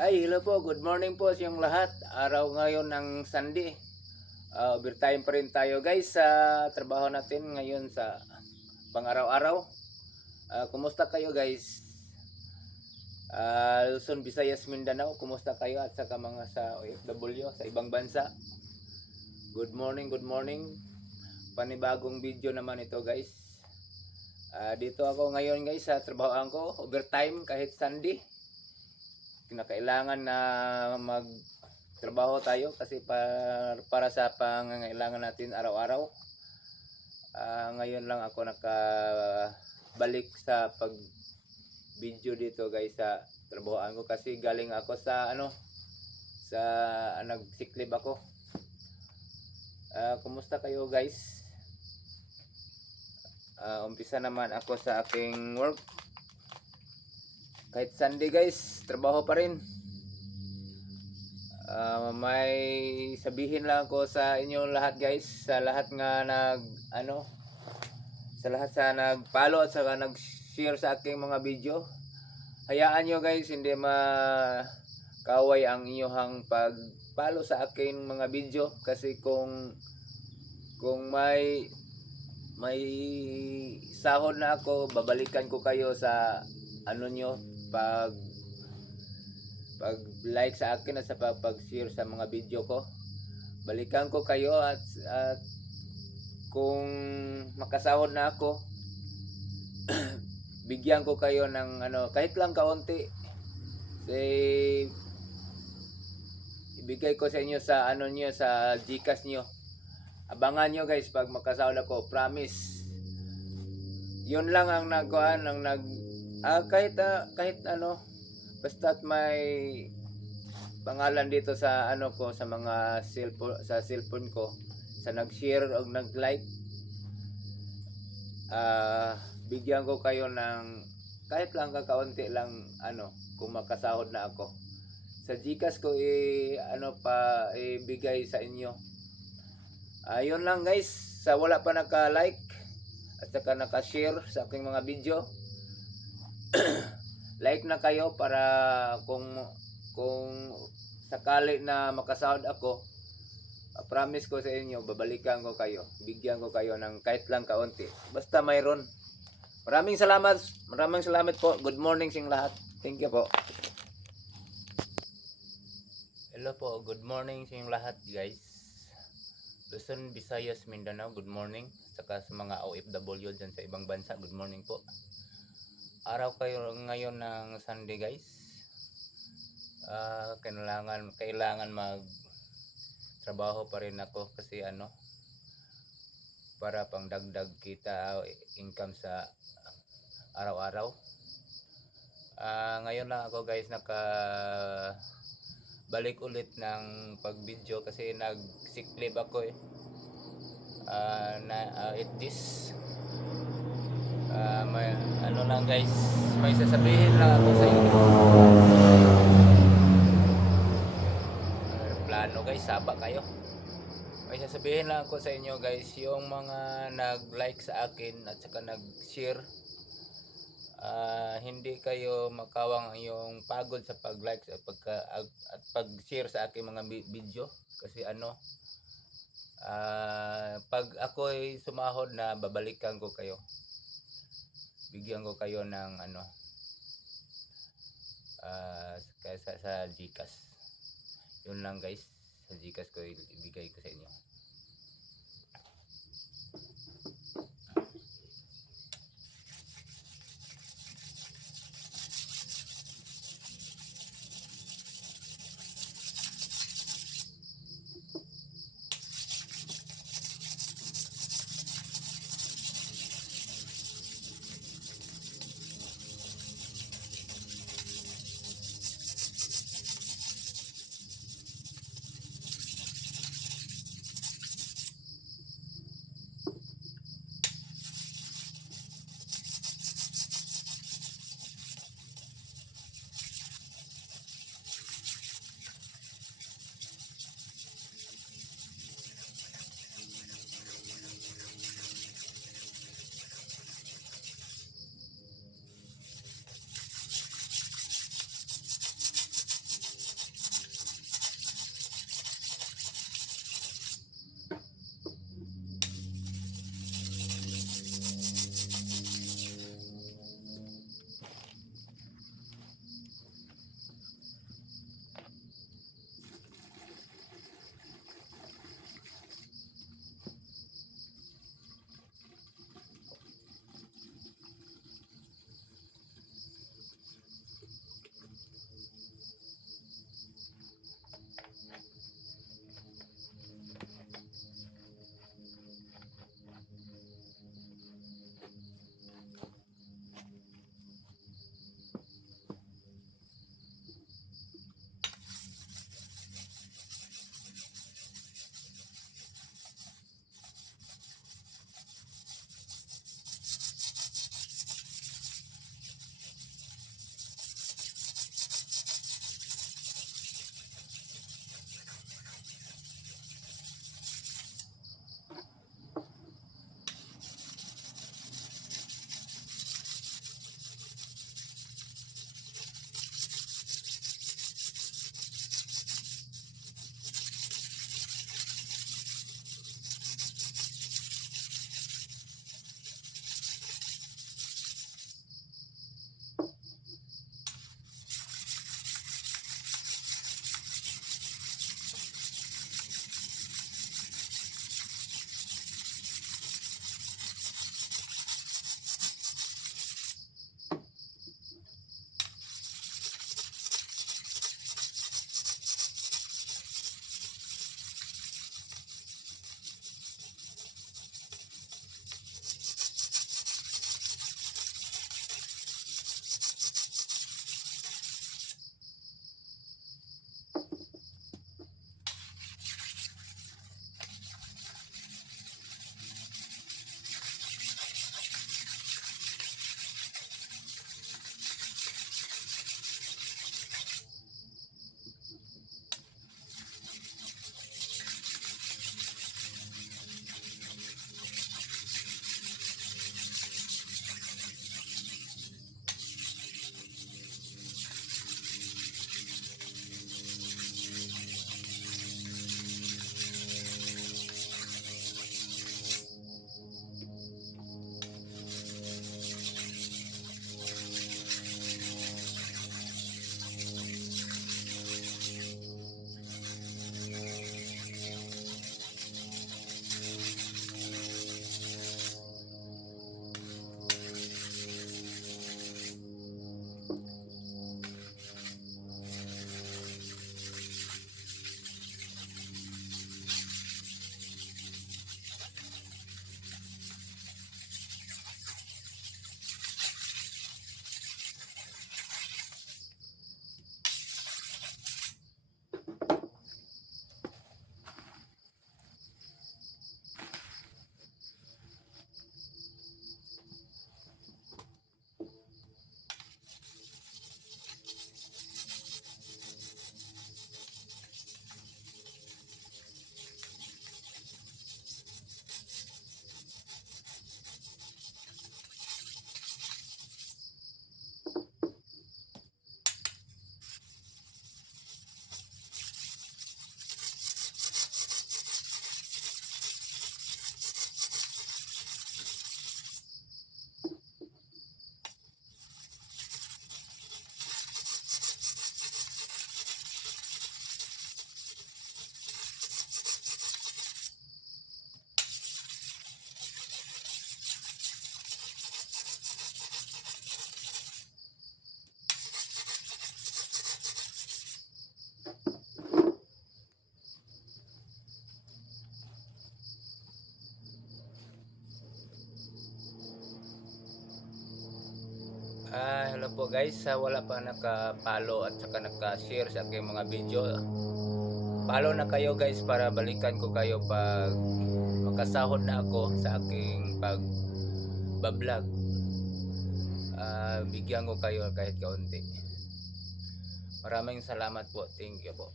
Hello po, good morning po sa inyong lahat. Araw ngayon ng Sunday. Overtime pa rin tayo guys sa trabaho natin ngayon sa pang-araw-araw. Kumusta kayo guys? Luzon, Visayas, Mindanao, kumusta kayo at saka mga sa OFW sa ibang bansa? Good morning, good morning. Panibagong video naman ito guys. Dito ako ngayon guys sa trabahoan ko, overtime kahit Sunday. Kinakailangan na magtrabaho tayo kasi para sa pangangailangan natin araw-araw. Ngayon lang ako nakabalik sa pag video dito guys sa trabahoan ko kasi galing ako sa nagsiklib ako. Kumusta kayo guys? Umpisa naman ako sa aking work. Kahit Sunday guys, trabaho pa rin. May sabihin lang ako sa inyo lahat guys, sa lahat nga sa lahat sa nag-follow at saka nag-share sa aking mga video. Hayaan nyo guys, hindi makaway ang inyong pag-follow sa aking mga video kasi kung may sahod na ako, babalikan ko kayo sa nyo pag like sa akin at sa pag share sa mga video ko. Balikan ko kayo at kung makasahod na ako bigyan ko kayo ng kahit lang kaunti. Ibigay ko sa inyo sa nyo sa GCash nyo. Abangan nyo guys pag makasahod ako, promise. Yun lang ang kahit basta't may pangalan dito sa ko sa mga cellphone ko sa nag-share o nag-like, bigyan ko kayo ng kahit lang kakaunti lang kung makasahod na ako. Sa GCash ko ibigay sa inyo. Yun lang guys, sa wala pa naka-like at saka naka-share sa aking mga video, like na kayo para kung sakali na makasahod ako, promise ko sa inyo, babalikan ko kayo, bigyan ko kayo ng kahit lang kaunti, basta mayroon. Maraming salamat po. Good morning sa lahat. Thank you po. Hello po, good morning sa lahat guys. Luzon, Visayas, Mindanao, good morning. Saka sa mga OFW dyan sa ibang bansa, good morning po. Araw kayo ngayon ng Sunday guys. Kailangan mag trabaho pa rin ako kasi para pang dagdag kita income sa araw-araw. Ngayon lang ako guys balik ulit ng pag-video kasi nag-sick leave ako may lang guys, may sasabihin lang ako sa inyo. Plano guys, saba kayo. May sasabihin lang ako sa inyo guys, yung mga nag-like sa akin at saka nag-share, hindi kayo makawang yung pagod sa pag-like at pag-share sa aking mga video kasi pag ako'y sumahod na, babalikan ko kayo, bigyan ko kayo ng sa GCash. Yun lang guys, sa GCash ko ibigay ko sa inyo. Hello po guys, sa wala pa naka-follow at saka naka-share sa aking mga video. Follow na kayo guys para balikan ko kayo pag makasahod na ako sa aking pag-vlog. Bigyan ko kayo kahit kaunti. Maraming salamat po. Thank you po.